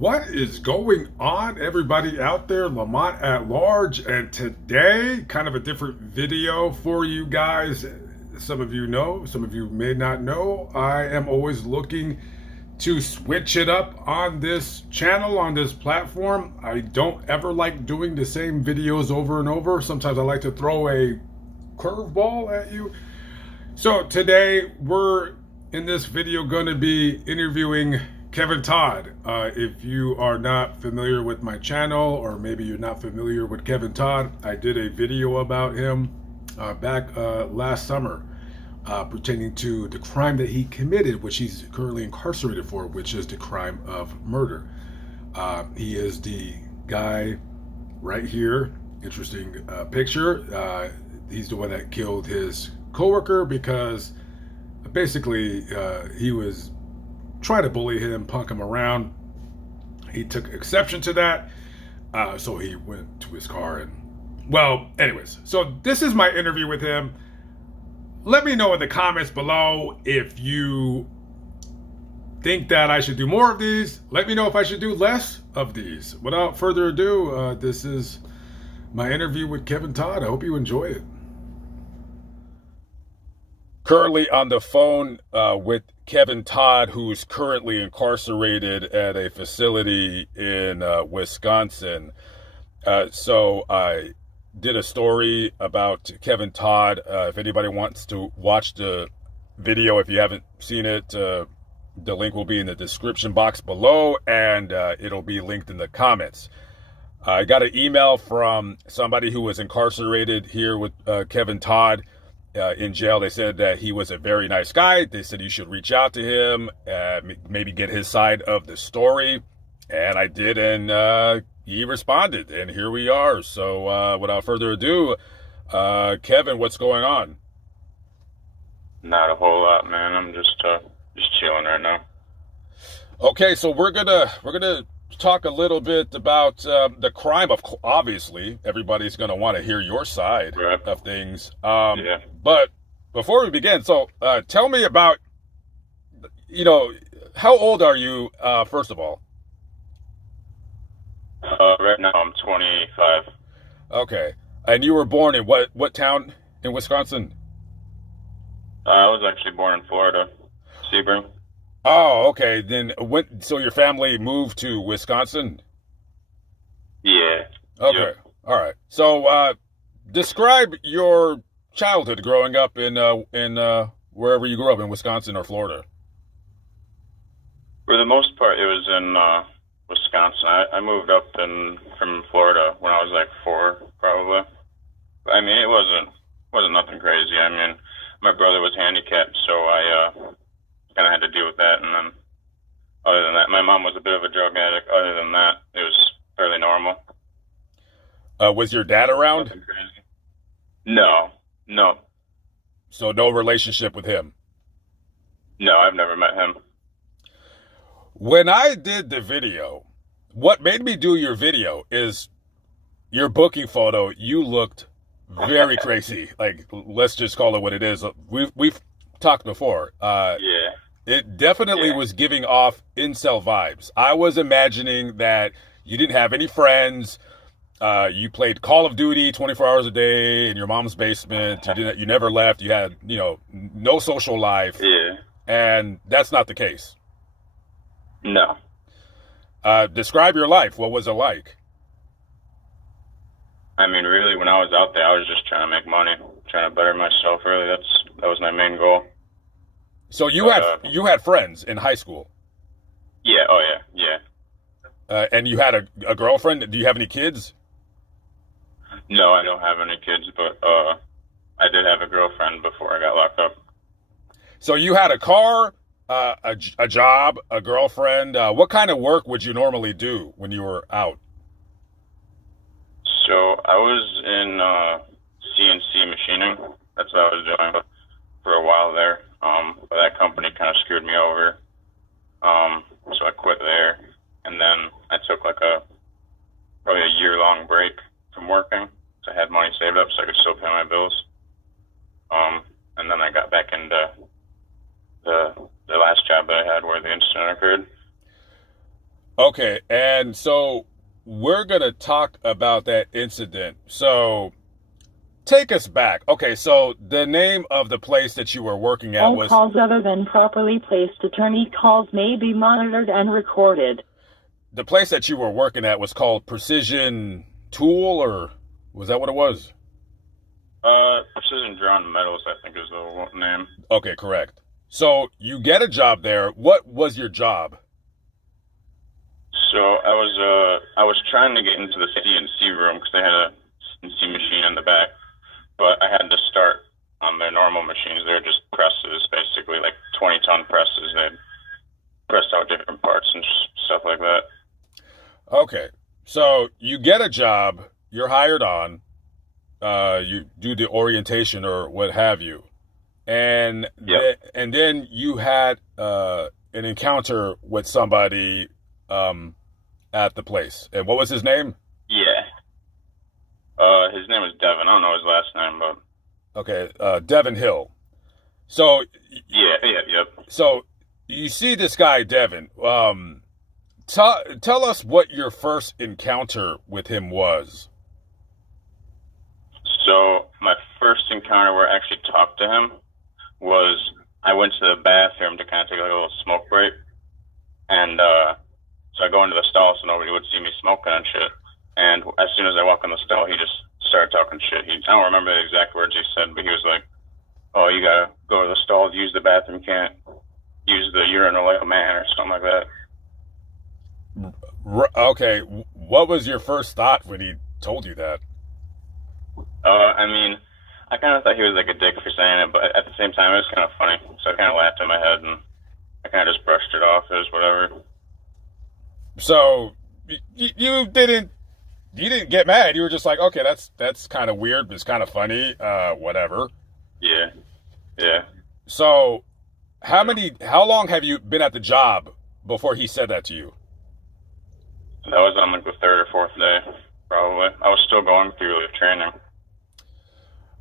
What is going on, everybody out there? Lamont at large, and today, kind of a different video for you guys. Some of you know, some of you may not know. I am always looking to switch it up on this channel, on this platform. I don't ever like doing the same videos over and over. Sometimes I like to throw a curveball at you. So today, we're in this video going to be interviewing Kevin Todd. If you are not familiar with my channel, or maybe you're not familiar with Kevin Todd, I did a video about him back last summer pertaining to the crime that he committed, which he's currently incarcerated for, which is the crime of murder. He is the guy right here. Interesting picture. He's the one that killed his coworker because basically he was trying to bully him, punk him around. He took exception to that, so he went to his car and, well, anyways. So this is my interview with him. Let me know in the comments below if you think that I should do more of these. Let me know if I should do less of these. Without further ado, this is my interview with Kevin Todd. I hope you enjoy it. Currently on the phone with Kevin Todd, who's currently incarcerated at a facility in Wisconsin. So I did a story about Kevin Todd. If anybody wants to watch the video, if you haven't seen it, the link will be in the description box below, and it'll be linked in the comments. I got an email from somebody who was incarcerated here with Kevin Todd in jail. They said that he was a very nice guy. They said you should reach out to him, maybe get his side of the story. And I did, and he responded, and here we are. So without further ado, Kevin, what's going on? Not a whole lot, man. I'm just chilling right now. Okay, so we're gonna talk a little bit about the crime. Of obviously, everybody's gonna want to hear your side of things. Yeah. But before we begin, so tell me about, how old are you? First of all. Right now I'm 25. Okay, and you were born in what town in Wisconsin? I was actually born in Florida, Sebring. Oh, okay. Then so your family moved to Wisconsin? Yeah. Okay. Yep. All right. So describe your childhood growing up in wherever you grew up, in Wisconsin or Florida. For the most part, it was in Wisconsin. I moved up from Florida when I was like 4, probably. I mean, it wasn't nothing crazy. I mean, my brother was handicapped, so I kind of had to deal with that. And then, other than that, my mom was a bit of a drug addict. Other than that, it was fairly normal. Was your dad around? Nothing crazy. No. So no relationship with him? No, I've never met him. When I did the video, what made me do your video is your booking photo. You looked very crazy. Like, let's just call it what it is. We've talked before. Yeah. It definitely was giving off incel vibes. I was imagining that you didn't have any friends. You played Call of Duty 24 hours a day in your mom's basement. You never left. You had, no social life. Yeah. And that's not the case. No. Describe your life. What was it like? I mean, really, when I was out there, I was just trying to make money, trying to better myself. Really, that was my main goal. So you had friends in high school. Yeah. Oh yeah. Yeah. And you had a girlfriend. Do you have any kids? No, I don't have any kids, but I did have a girlfriend before I got locked up. So you had a car, a job, a girlfriend. What kind of work would you normally do when you were out? So I was in CNC machining. That's what I was doing for a while there. But that company kind of screwed me over. So I quit there, and then I took probably a year-long break from working. So I had money saved up so I could still pay my bills. And then I got back into the last job that I had where the incident occurred. Okay, and so we're gonna talk about that incident. So take us back. Okay, so the name of the place that you were working at All was calls other than properly placed attorney calls may be monitored and recorded. the place that you were working at was called Precision Tool, or was that what it was? Precision Drawn Metals, I think is the name. Okay, correct. So you get a job there. What was your job? So I was trying to get into the CNC room because they had a CNC machine in the back, but I had to start on their normal machines. They're just presses, basically, like 20-ton presses. They'd press out different parts and stuff like that. Okay, so you get a job. You're hired on. You do the orientation or what have you, and Yep. and then you had an encounter with somebody at the place. And what was his name? Yeah. His name was Devin. I don't know his last name, but Okay, Devin Hill. So yep. so you see this guy Devin. Tell us what your first encounter with him was. So my first encounter where I actually talked to him was I went to the bathroom to kind of take like a little smoke break, and so I go into the stall so nobody would see me smoking and shit. And as soon as I walk in the stall, he just started talking shit. I don't remember the exact words he said, but he was like, "Oh, you gotta go to the stall to use the bathroom. You can't use the urinal like a man," or something like that. Okay, what was your first thought when he told you that? I mean, I kind of thought he was like a dick for saying it, but at the same time, it was kind of funny. So I kind of laughed in my head and I kind of just brushed it off as whatever. So you didn't get mad. You were just like, okay, that's kind of weird. It's kind of funny. Whatever. Yeah, yeah. So how long have you been at the job before he said that to you? That was on like the third or fourth day, probably. I was still going through the training.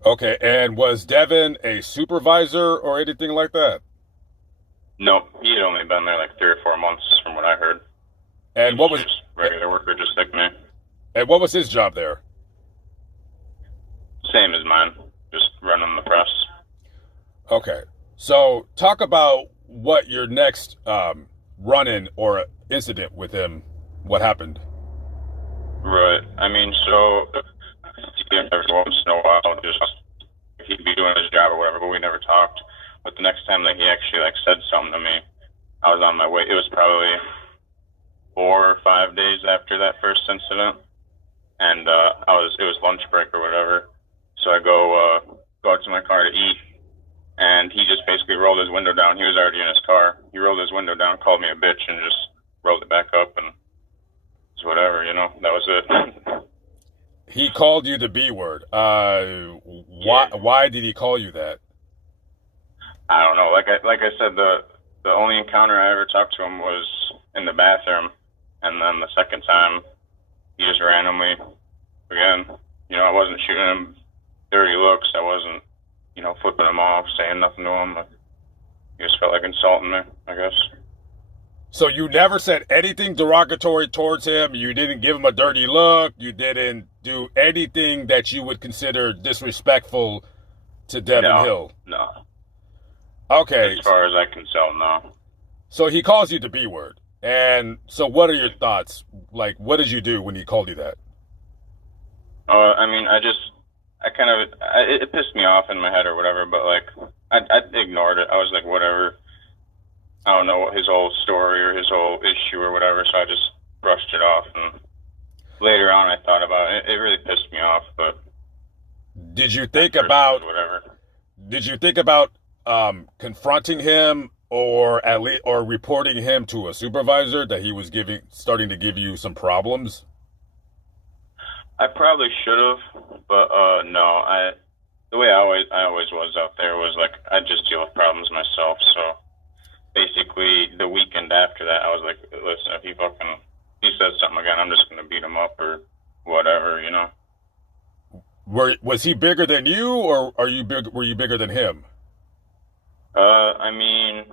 Okay, and was Devin a supervisor or anything like that? Nope, he had only been there like 3 or 4 months from what I heard. And what was Just regular worker, just like me. and what was his job there? Same as mine, just running the press. Okay, so talk about what your next run-in or incident with him. What happened? Right. I mean, so every once in a while, just he'd be doing his job or whatever, but we never talked. But the next time that he actually like said something to me, I was on my way. It was probably 4 or 5 days after that first incident, and it was lunch break or whatever. So I go out to my car to eat, and he just basically rolled his window down. He was already in his car. He rolled his window down, called me a bitch, and just rolled it back up, and it's whatever, that was it. He called you the B word. Why did he call you that? I don't know. Like I said, the only encounter I ever talked to him was in the bathroom, and then the second time, he just randomly, again, I wasn't shooting him dirty looks. I wasn't, flipping him off, saying nothing to him. He just felt like insulting me, I guess. So you never said anything derogatory towards him. You didn't give him a dirty look. You didn't do anything that you would consider disrespectful to Devin Hill. No. Okay. As far as I can tell, no. So he calls you the B word. And so what are your thoughts? Like, what did you do when he called you that? I mean, it pissed me off in my head or whatever, but I ignored it. I was like, whatever. I don't know his whole story or his whole issue or whatever, so I just brushed it off. And later on, I thought about it. It really pissed me off, but did you think about whatever? Did you think about confronting him or at least reporting him to a supervisor that he was starting to give you some problems? I probably should have, but no. The way I always was out there was like I just deal with problems myself, so. Basically, the weekend after that, I was like, listen, if he says something again, I'm just going to beat him up or whatever, Was he bigger than you, or were you bigger than him? I mean,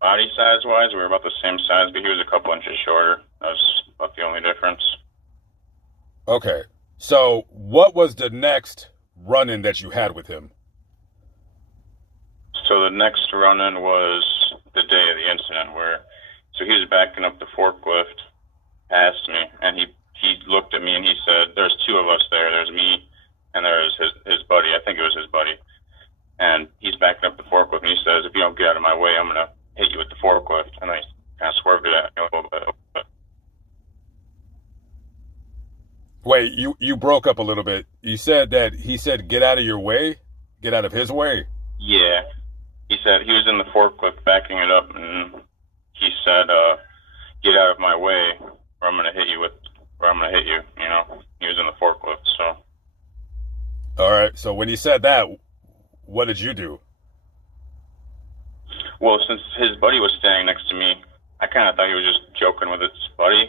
body size-wise, we were about the same size, but he was a couple inches shorter. Okay. So what was the next run-in that you had with him? So the next run-in was the day of the incident so he was backing up the forklift past me, and he looked at me and he said, "There's two of us there. There's me, and there's his buddy. I think it was his buddy." And he's backing up the forklift, and he says, "If you don't get out of my way, I'm gonna hit you with the forklift." And I kind of swerved it at me a little bit. Wait, you broke up a little bit. You said that he said, "Get out of your way, get out of his way." Yeah, he said he was in the forklift backing it up, and he said, "Get out of my way, or I'm gonna hit you with, or I'm gonna hit you." You know, he was in the forklift, so. All right. So when he said that, what did you do? Well, since his buddy was standing next to me, I kind of thought he was just joking with his buddy.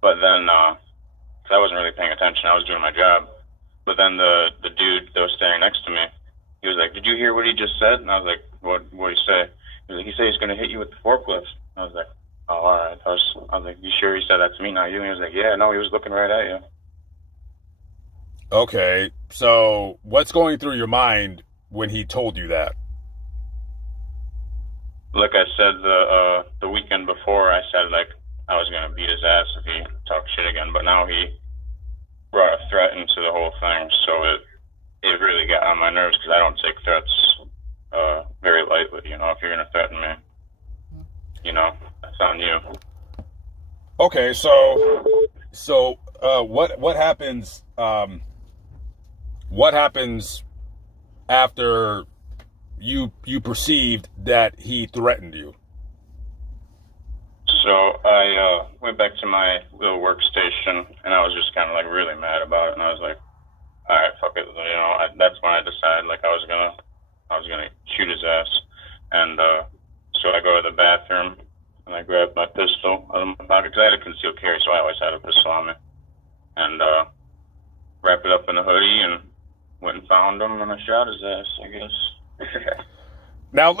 But then, 'cause I wasn't really paying attention, I was doing my job. But then the dude that was standing next to me, he was like, "Did you hear what he just said?" And I was like, "What did he say?" He was like, "He said he's gonna hit you with the forklift." I was like, "Oh, all right." I was like, "You sure he said that to me, not you?" And he was like, "Yeah, no, he was looking right at you." Okay. So what's going through your mind when he told you that? Like I said the weekend before, I said like I was gonna beat his ass if he talked shit again. But now he brought a threat into the whole thing, so it really got on my nerves because I don't take threats very lightly. You know, if you're gonna threaten me, you know, that's on you. Okay. So what happens? What happens after you perceived that he threatened you? So I went back to my little workstation, and I was just kind of like really mad about it. And I was like, "All right, fuck it." You know, that's when I decided like I was gonna shoot his ass. And so I go to the bathroom and I grab my pistol out of my pocket because I had a concealed carry, so I always had a pistol on me. And wrap it up in a hoodie and went and found him, and I shot his ass, I guess. Now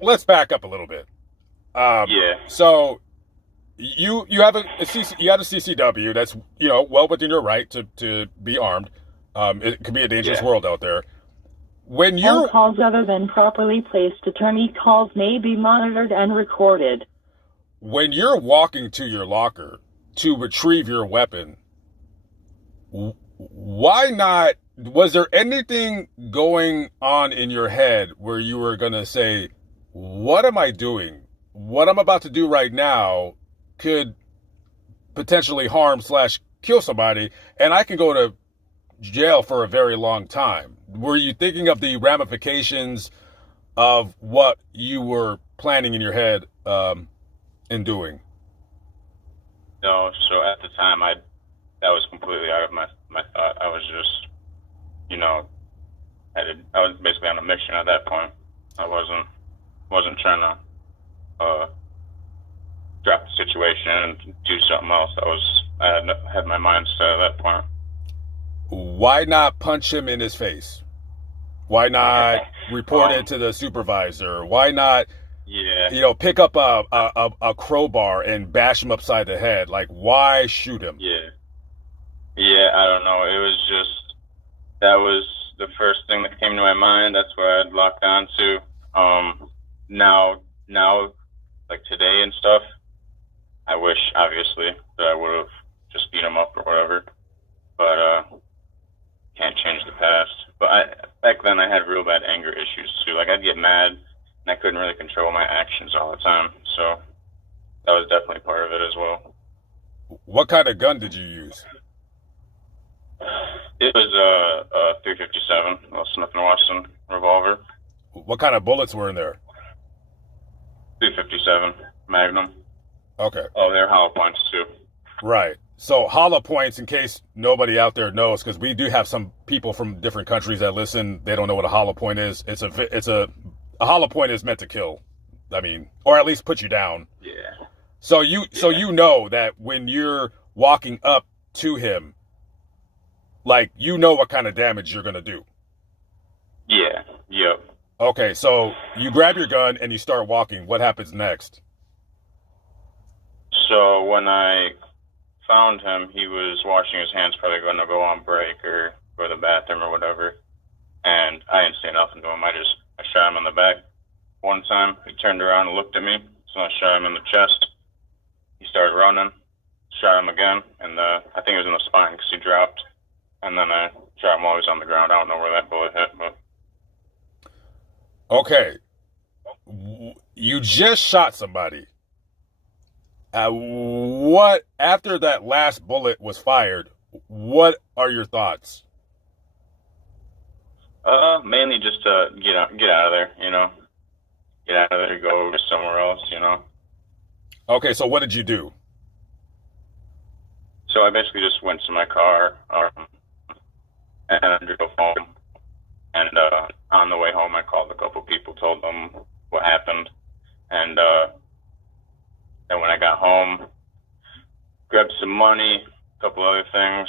let's back up a little bit. Yeah. So you have a CCW that's well within your right to be armed. It could be a dangerous world out there. When All you're calls other than properly placed attorney calls may be monitored and recorded. when you're walking to your locker to retrieve your weapon, why not? Was there anything going on in your head where you were gonna say, "What am I doing? What I'm about to do right now could potentially harm/kill somebody, and I can go to jail for a very long time"? Were you thinking of the ramifications of what you were planning in your head in doing? No, so at the time, that was completely out of my thought. I was just, I was basically on a mission at that point. I wasn't trying to drop the situation and do something else. I had my mind set at that point. Why not punch him in his face? Why not report it to the supervisor? Why not, pick up a crowbar and bash him upside the head? Like, why shoot him? Yeah, I don't know. It was just, that was the first thing that came to my mind. That's where I'd locked on to. Now, like today and stuff, I wish, obviously, that I would have just beat him up or whatever. But, can't change the past. But back then I had real bad anger issues too. Like I'd get mad and I couldn't really control my actions all the time. So that was definitely part of it as well. What kind of gun did you use? It was a 357, a Smith & Wesson revolver. What kind of bullets were in there? 357 Magnum. Okay. Oh, they're hollow points too. Right. So hollow points, in case nobody out there knows, because we do have some people from different countries that listen. They don't know what a hollow point is. A hollow point is meant to kill. I mean, or at least put you down. Yeah. So you know that when you're walking up to him, like, you know what kind of damage you're gonna do. Yeah. Yep. Okay. So you grab your gun and you start walking. What happens next? So when I found him, he was washing his hands, probably going to go on break or go to the bathroom or whatever. And I didn't say nothing to him. I shot him in the back one time. He turned around and looked at me, so I shot him in the chest. He started running, shot him again, and I think it was in the spine because he dropped. And then I shot him while he was on the ground. I don't know where that bullet hit, but... Okay. You just shot somebody. What, after that last bullet was fired, what are your thoughts? Mainly just to get out of there, you know. Get out of there, go to somewhere else, you know. Okay, so what did you do? So I basically just went to my car, and I drove home. And on the way home, I called a couple people, told them what happened, and then when I got home, grabbed some money, a couple other things,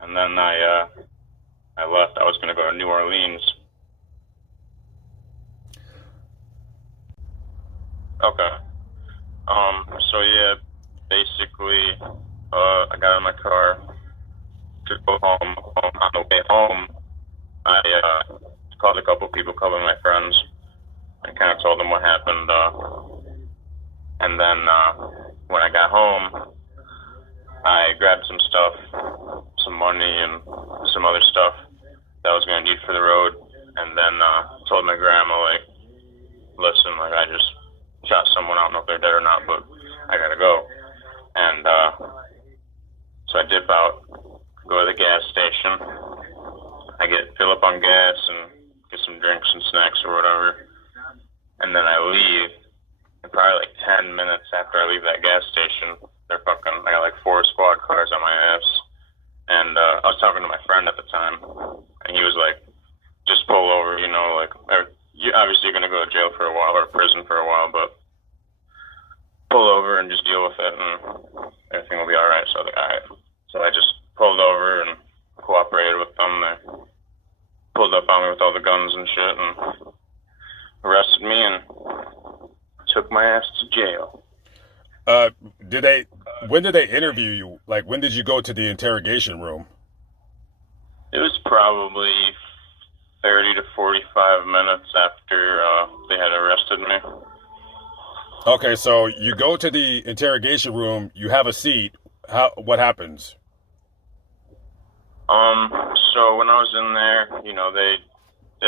and then I left. I was going to go to New Orleans. Okay. So yeah, basically, I got in my car to go home. On the way home, I called a couple people, a couple of my friends, and kind of told them what happened. And then when I got home, I grabbed some stuff, some money and some other stuff that I was going to need for the road. And then told my grandma, like, listen, like, I just shot someone. I don't know if they're dead or not, but I got to go. And so I dip out, go to the gas station. I fill up on gas and get some drinks and snacks or whatever. And then I leave. And probably like 10 minutes after I leave that gas station, I got like 4 squad cars on my ass. And I was talking to my friend at the time, and he was like, just pull over, you know, like, obviously you're going to go to jail for a while or prison for a while, but pull over and just deal with it, and everything will be all right. So I was like, all right. So I just pulled over and cooperated with them. They pulled up on me with all the guns and shit and arrested me and took my ass to jail. When did they interview you? Like, when did you go to the interrogation room? It was probably 30 to 45 minutes after they had arrested me. Okay, so you go to the interrogation room, you have a seat. What happens? So when I was in there, you know, they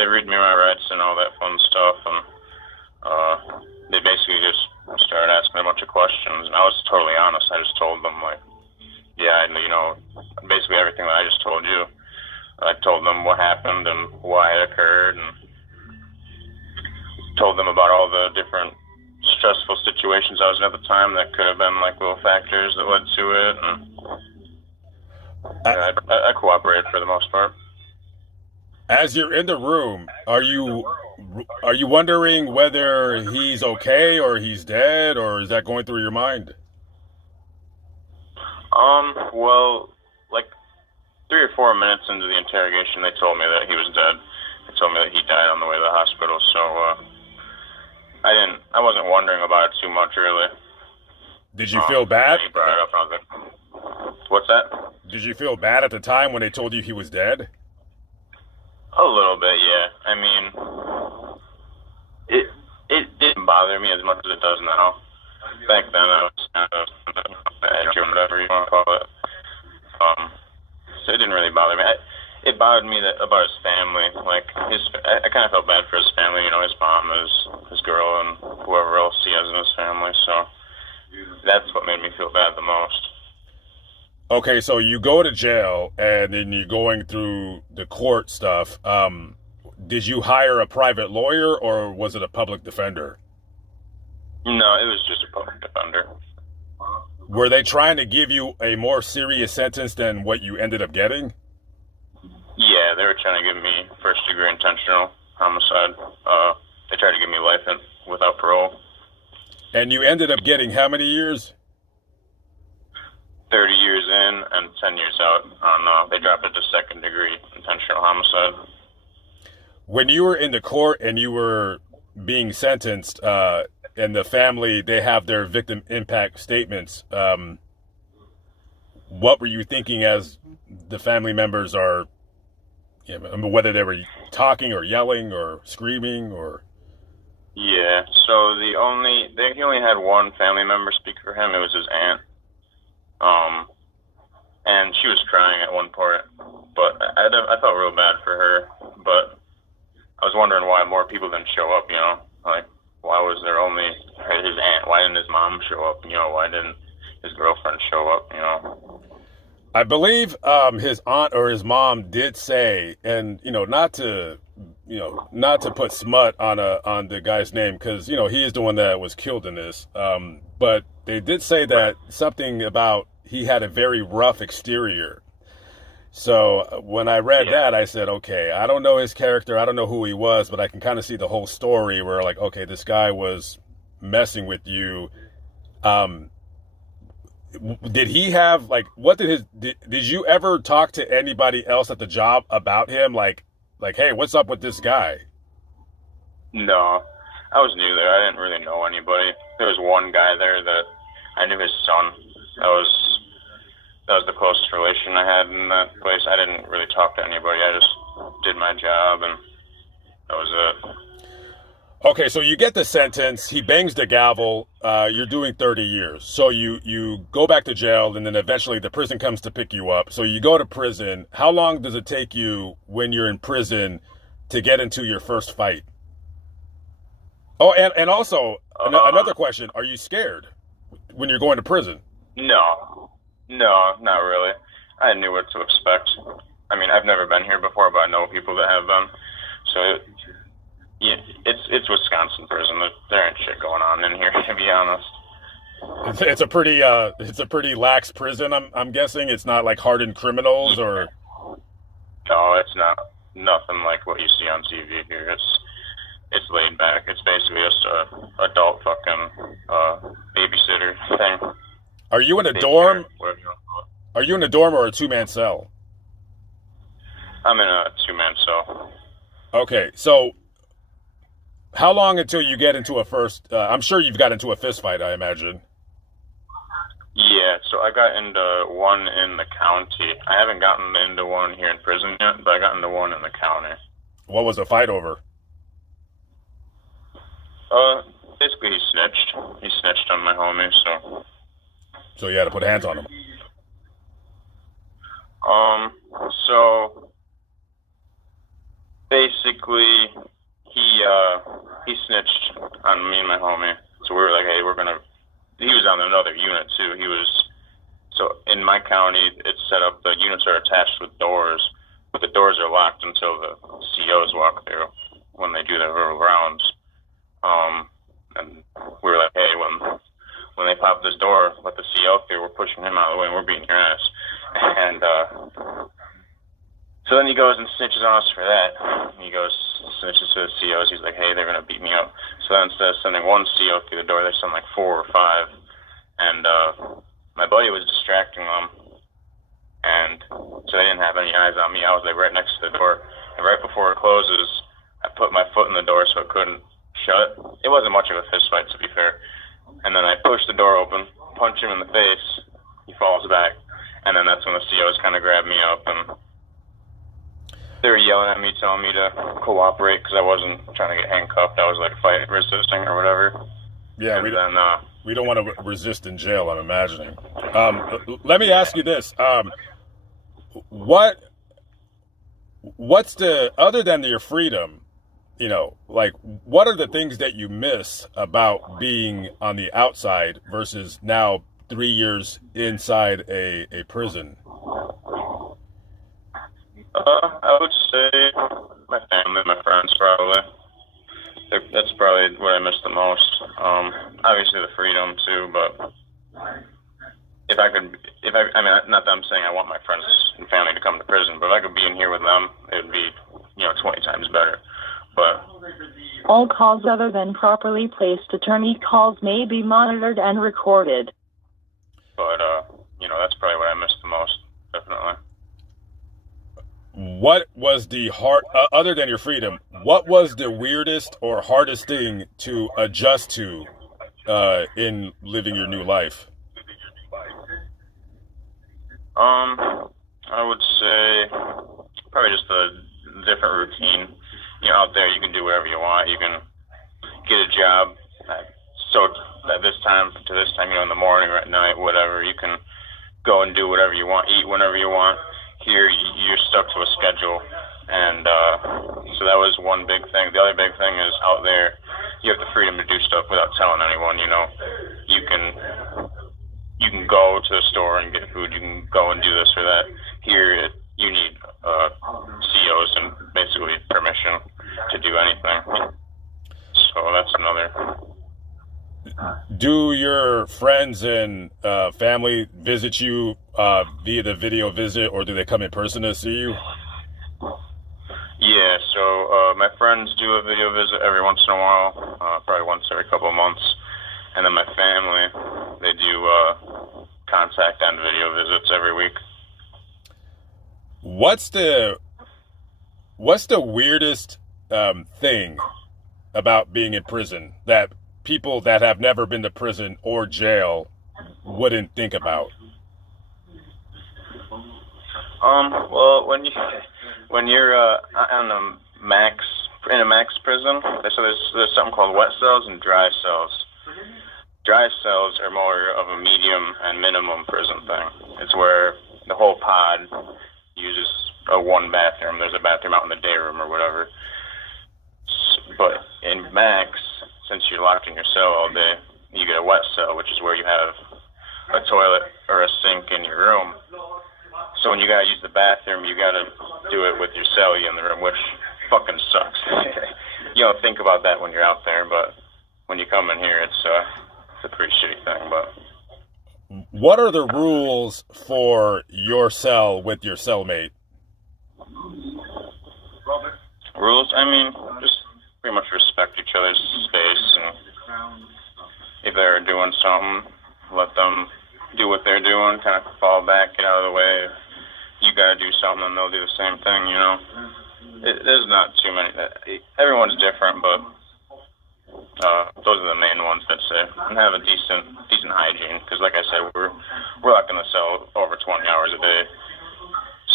read me my rights and all that fun stuff, and they basically just started asking a bunch of questions, and I was totally honest. I just told them, like, yeah, you know, basically everything that I just told you. I told them what happened and why it occurred, and told them about all the different stressful situations I was in at the time that could have been like little factors that led to it, and I cooperated for the most part. As you're in the room, are you wondering whether he's okay or he's dead, or is that going through your mind? Well, like 3 or 4 minutes into the interrogation, they told me that he was dead. They told me that he died on the way to the hospital, so I wasn't wondering about it too much, really. Did you feel bad? He brought it up, and I was like, what's that? Did you feel bad at the time when they told you he was dead? A little bit, yeah. I mean, it didn't bother me as much as it does now. Back then, I was kind of edgy or whatever you want to call it. So it didn't really bother me. It bothered me about his family. Like, I kind of felt bad for his family. You know, his mom, his girl, and whoever else he has in his family. So that's what made me feel bad the most. Okay, so you go to jail, and then you're going through the court stuff. Did you hire a private lawyer, or was it a public defender? No, it was just a public defender. Were they trying to give you a more serious sentence than what you ended up getting? Yeah, they were trying to give me first-degree intentional homicide. They tried to give me life without parole. And you ended up getting how many years? 30 years in and 10 years out. They dropped it to second-degree intentional homicide. When you were in the court and you were being sentenced, and the family, they have their victim impact statements, what were you thinking as the family members are, I mean, whether they were talking or yelling or screaming or? Yeah. So he only had one family member speak for him. It was his aunt. Um, and she was crying at one part, but I felt real bad for her. But I was wondering why more people didn't show up. Like why was there only his aunt? Why didn't his mom show up? Why didn't his girlfriend show up? I believe his aunt or his mom did say, and not to put smut on the guy's name because he is the one that was killed in this. But they did say that something about he had a very rough exterior. So when I read that, I said, okay, I don't know his character, I don't know who he was, but I can kind of see the whole story where like, okay, this guy was messing with you. Did he have like what did you ever talk to anybody else at the job about him like hey, what's up with this guy? No, I was new there. I didn't really know anybody. There was one guy there that I knew his son. That was the closest relation I had in that place. I didn't really talk to anybody. I just did my job, and that was it. Okay, so you get the sentence, he bangs the gavel, you're doing 30 years. So you go back to jail, and then eventually the prison comes to pick you up. So you go to prison. How long does it take you when you're in prison to get into your first fight? Oh, and also, another question, are you scared when you're going to prison? No, not really. I knew what to expect. I mean, I've never been here before, but I know people that have been. So yeah, it's Wisconsin prison. There ain't shit going on in here, to be honest. It's a pretty lax prison. I'm guessing it's not like hardened criminals or. No, it's not. Nothing like what you see on TV here. It's laid back. It's basically just a adult fucking babysitter thing. Are you in a dorm? Are you in a dorm or a 2-man cell? I'm in a 2-man cell. Okay, so how long until you get into a first? I'm sure you've got into a fist fight, I imagine. Yeah, so I got into one in the county. I haven't gotten into one here in prison yet, but I got into one in the county. What was the fight over? Basically he snitched. He snitched on my homie, so. So you had to put hands on him. So basically he snitched on me and my homie. So we were like, hey, he was on another unit too. So in my county, it's set up, the units are attached with doors, but the doors are locked until the COs walk through when they do their little rounds. And we were like, hey, when they pop this door, let the CO through, we're pushing him out of the way and we're beating your ass. And so then he goes and snitches on us for that. He goes, snitches to the COs. He's like, hey, they're going to beat me up. So then instead of sending one CO through the door, they send like 4 or 5. And my buddy was distracting them. And so they didn't have any eyes on me. I was like right next to the door. And right before it closes, I put my foot in the door so it couldn't shut. It wasn't much of a fist fight, to be fair. And then I push the door open, punch him in the face. He falls back. And then that's when the COs kind of grabbed me up, and they were yelling at me, telling me to cooperate because I wasn't trying to get handcuffed. I was like resisting or whatever. Yeah, we don't want to resist in jail, I'm imagining. Let me ask you this: what's the, other than your freedom? Like, what are the things that you miss about being on the outside versus now 3 years inside a prison? I would say my family, my friends, probably. That's probably what I miss the most. Obviously the freedom too, but I mean, not that I'm saying I want my friends and family to come to prison, but if I could be in here with them, it would be, 20 times better. But all calls other than properly placed attorney calls may be monitored and recorded. But, that's probably what I miss the most, definitely. What was the other than your freedom, what was the weirdest or hardest thing to adjust to in living your new life? I would say probably just a different routine. Out there you can do whatever you want. You can get a job at this time to this time, in the morning or at night, whatever. You can go and do whatever you want, eat whenever you want. Here, you're stuck to a schedule, and so that was one big thing. The other big thing is out there, you have the freedom to do stuff without telling anyone. You can go to the store and get food. You can go and do this or that. Here, you need COs and basically permission to do anything. So that's another. Do your friends and family visit you via the video visit, or do they come in person to see you? Yeah, so my friends do a video visit every once in a while, probably once every couple of months. And then my family, they do contact and video visits every week. What's the weirdest thing about being in prison that people that have never been to prison or jail wouldn't think about? Well, when you're on in a max prison, so there's something called wet cells and dry cells. Dry cells are more of a medium and minimum prison thing. It's where the whole pod uses one bathroom. There's a bathroom out in the day room or whatever. But in max, since you're locked in your cell all day, you get a wet cell, which is where you have a toilet or a sink in your room. So when you gotta use the bathroom, you gotta do it with your cellie in the room, which fucking sucks. You don't think about that when you're out there, but when you come in here, it's a pretty shitty thing. But what are the rules for your cell with your cellmate? Rules? I mean, just pretty much respect each other's space, and if they're doing something, let them do what they're doing, kind of fall back, get out of the way. If you gotta do something, and they'll do the same thing, there's not too many. Everyone's different, but those are the main ones that say, and have a decent hygiene, because like I said, we're locked in the cell over 20 hours a day.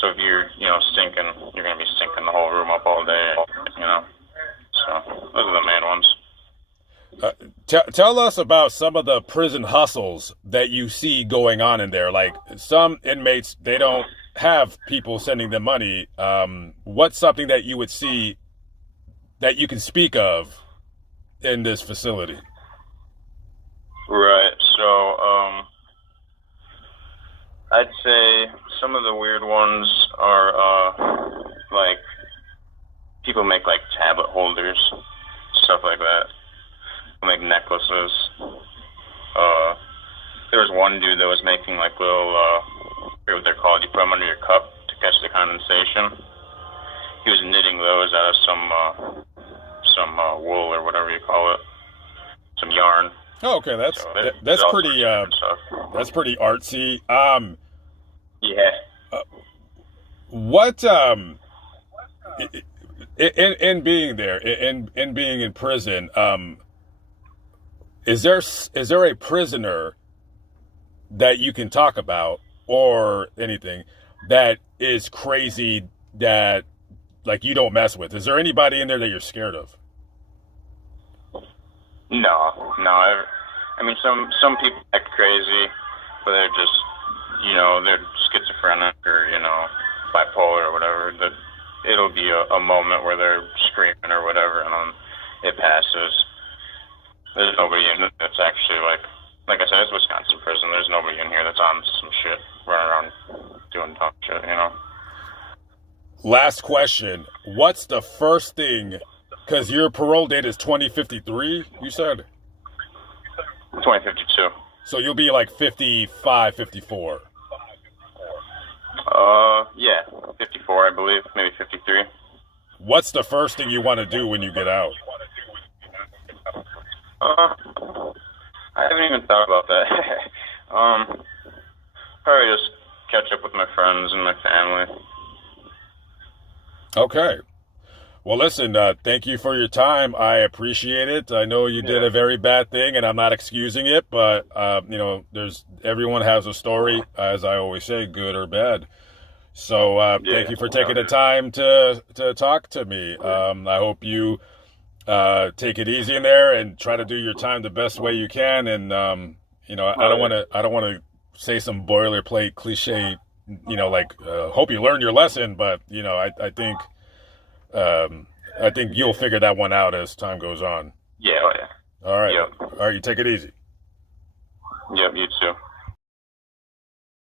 So if you're, stinking, you're going to be stinking the whole room up all day, So those are the main ones. Tell us about some of the prison hustles that you see going on in there. Like some inmates, they don't have people sending them money. What's something that you would see that you can speak of in this facility? Right. So I'd say some of the weird ones are like people make like tablet holders, stuff like that. Make necklaces. There was one dude that was making like little, I forget what they're called. You put them under your cup to catch the condensation. He was knitting those out of some wool or whatever you call it, some yarn. Oh, okay, that's pretty artsy. Yeah. What in being there, in being in prison, is there a prisoner that you can talk about or anything that is crazy that like you don't mess with? Is there anybody in there that you're scared of? No. I mean, some people act crazy, but they're just, they're schizophrenic or, bipolar or whatever. It'll be a moment where they're screaming or whatever, and then it passes. There's nobody in it that's actually like I said, it's Wisconsin prison. There's nobody in here that's on some shit, running around doing dumb shit, Last question. What's the first thing, because your parole date is 2053, you said? 2052. So you'll be like 55, 54. Yeah, 54, I believe, maybe 53. What's the first thing you want to do when you get out? I haven't even thought about that. Probably just catch up with my friends and my family. Okay. Well, listen, thank you for your time. I appreciate it. I know you did a very bad thing, and I'm not excusing it, but everyone has a story, as I always say, good or bad. So thank you for taking the time to talk to me. I hope you take it easy in there and try to do your time the best way you can. And I don't want to say some boilerplate cliche, hope you learn your lesson, but I think you'll figure that one out as time goes on. Yeah, oh yeah. All right. Yep. All right, you take it easy. Yep, you too.